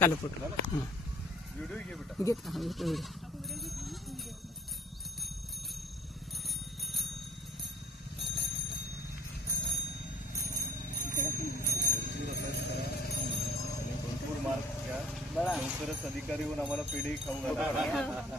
काल फोटो हां. घेत हा, व्हिडिओ. लवकरच अधिकारी होऊन आम्हाला पेढे खाऊ घाला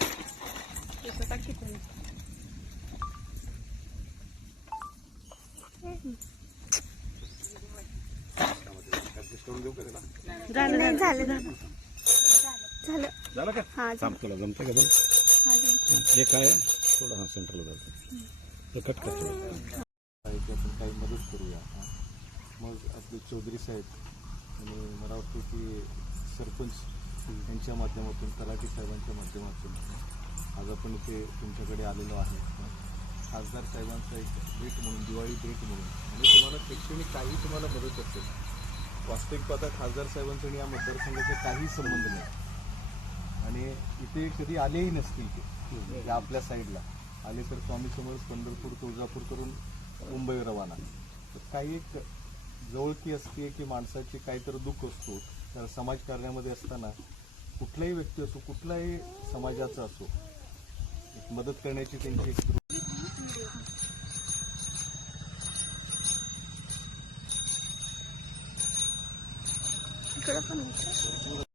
फोटो घ्या. झालं झालं झालं झालं का हा तुला जमतं का काय थोडं हा सेंटरला जातं कट करतो आपण काही मदत करूया मग आपले चौधरी साहेब आणि मला वाटतं की सरपंच यांच्या माध्यमातून तलाठी साहेबांच्या आज आपण इथे तुमच्याकडे आलेलो आहे. खासदार साहेबांचा एक भेट म्हणून दिवाळी भेट म्हणून. आणि तुम्हाला शैक्षणिक काही तुम्हाला मदत असेल वास्तविक पाहता खासदार साहेबांचा आणि या मतदारसंघाचा काही संबंध नाही. आणि इथे कधी आलेही नसतील ते. या आपल्या साईडला. आले तर स्वामी समर्थ पंढरपूर तुळजापूर करून मुंबई रवाना. तर काही एक जवळकी असते की माणसाचे काहीतरी दुःख असतो. तर समाजकारण्यामध्ये असताना कुठलाही व्यक्ती असो कुठलाही समाजाचा असो मदत करण्याची त्यांची एक इकडं पण